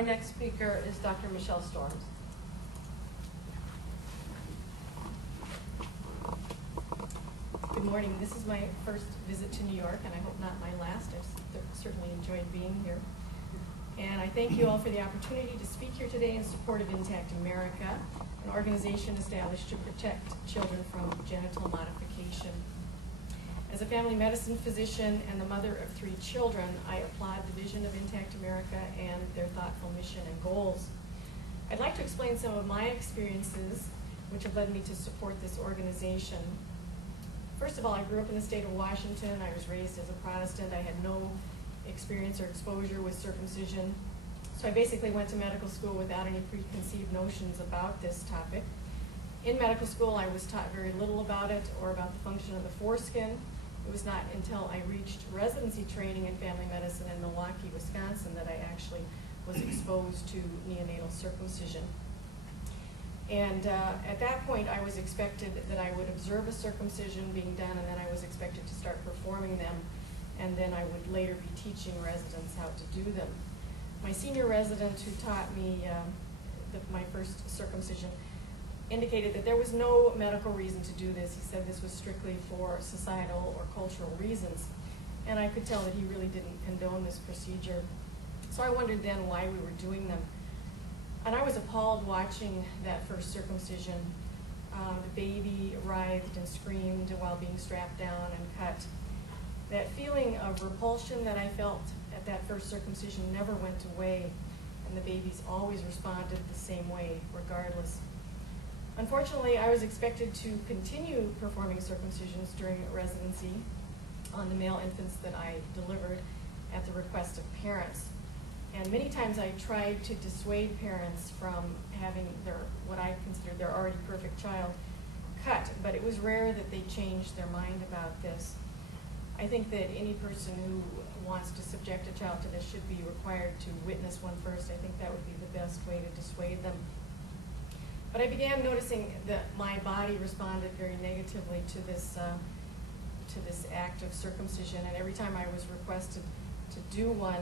Our next speaker is Dr. Michelle Storms. Good morning. This is my first visit to New York, and I hope not my last. I've certainly enjoyed being here. And I thank you all for the opportunity to speak here today in support of Intact America, an organization established to protect children from genital modification. As a family medicine physician and the mother of 3 children, I applaud the vision of Intact America and their thoughtful mission and goals. I'd like to explain some of my experiences which have led me to support this organization. First of all, I grew up in the state of Washington. I was raised as a Protestant. I had no experience or exposure with circumcision. So I basically went to medical school without any preconceived notions about this topic. In medical school, I was taught very little about it or about the function of the foreskin. It was not until I reached residency training in family medicine in Milwaukee, Wisconsin, that I actually was exposed to neonatal circumcision. And at that point, I was expected that I would observe a circumcision being done, and then I was expected to start performing them, and then I would later be teaching residents how to do them. My senior resident who taught me my first circumcision indicated that there was no medical reason to do this. He said this was strictly for societal or cultural reasons. And I could tell that he really didn't condone this procedure. So I wondered then why we were doing them. And I was appalled watching that first circumcision. The baby writhed and screamed while being strapped down and cut. That feeling of repulsion that I felt at that first circumcision never went away, and the babies always responded the same way, regardless. Unfortunately, I was expected to continue performing circumcisions during residency on the male infants that I delivered at the request of parents. And many times I tried to dissuade parents from having what I considered their already perfect child cut, but it was rare that they changed their mind about this. I think that any person who wants to subject a child to this should be required to witness one first. I think that would be the best way to dissuade them. But I began noticing that my body responded very negatively to this act of circumcision, and every time I was requested to do one,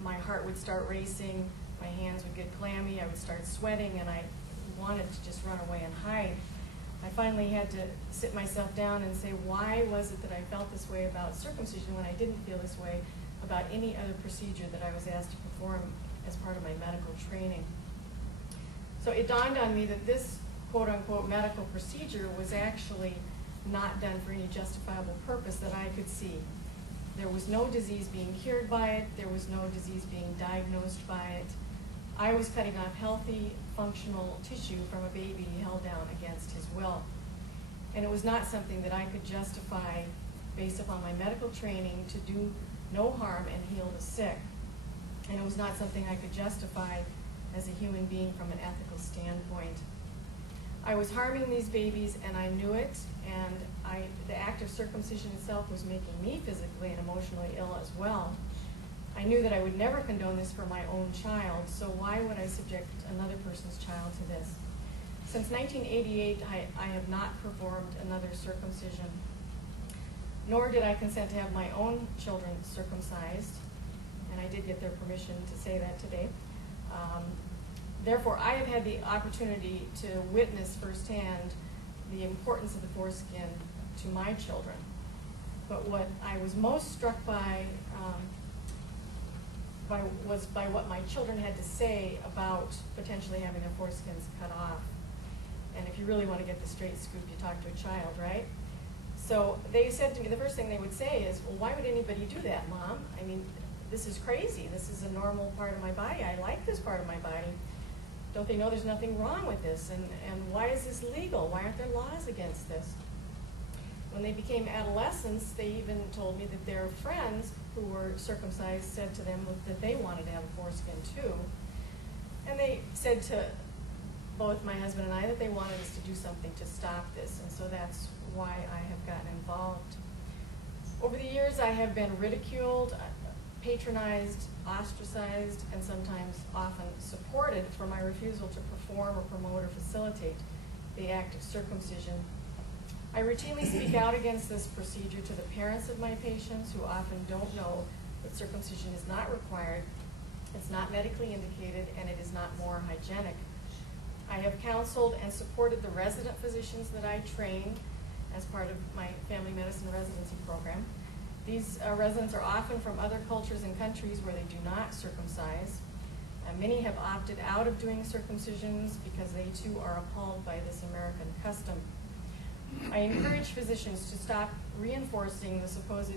my heart would start racing, my hands would get clammy, I would start sweating, and I wanted to just run away and hide. I finally had to sit myself down and say, why was it that I felt this way about circumcision when I didn't feel this way about any other procedure that I was asked to perform as part of my medical training? So it dawned on me that this quote-unquote medical procedure was actually not done for any justifiable purpose that I could see. There was no disease being cured by it. There was no disease being diagnosed by it. I was cutting off healthy, functional tissue from a baby held down against his will. And it was not something that I could justify based upon my medical training to do no harm and heal the sick. And it was not something I could justify as a human being from an ethical standpoint. I was harming these babies, and I knew it, and the act of circumcision itself was making me physically and emotionally ill as well. I knew that I would never condone this for my own child, so why would I subject another person's child to this? Since 1988, I have not performed another circumcision, nor did I consent to have my own children circumcised, and I did get their permission to say that today. Therefore, I have had the opportunity to witness firsthand the importance of the foreskin to my children. But what I was most struck by was by what my children had to say about potentially having their foreskins cut off. And if you really want to get the straight scoop, you talk to a child, right? So they said to me, the first thing they would say is, well, why would anybody do that, Mom? I mean, this is crazy. This is a normal part of my body. I like this part of my body. Don't they know there's nothing wrong with this? And why is this legal? Why aren't there laws against this? When they became adolescents, they even told me that their friends who were circumcised said to them that they wanted to have a foreskin too. And they said to both my husband and I that they wanted us to do something to stop this, and so that's why I have gotten involved. Over the years, I have been ridiculed, patronized, ostracized, and sometimes often supported for my refusal to perform or promote or facilitate the act of circumcision. I routinely speak out against this procedure to the parents of my patients who often don't know that circumcision is not required, It's not medically indicated, and it is not more hygienic. I have counseled and supported the resident physicians that I train as part of my family medicine residency program. These residents are often from other cultures and countries where they do not circumcise. Many have opted out of doing circumcisions because they too are appalled by this American custom. I encourage physicians to stop reinforcing the supposed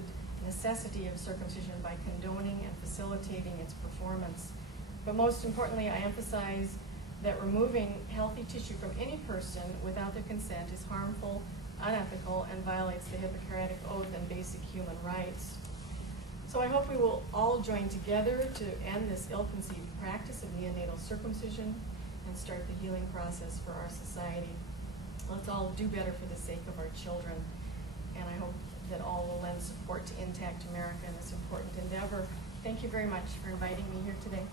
necessity of circumcision by condoning and facilitating its performance. But most importantly, I emphasize that removing healthy tissue from any person without their consent is harmful, unethical, and violates the Hippocratic Oath and basic human rights. So I hope we will all join together to end this ill-conceived practice of neonatal circumcision and start the healing process for our society. Let's all do better for the sake of our children, and I hope that all will lend support to Intact America in this important endeavor. Thank you very much for inviting me here today.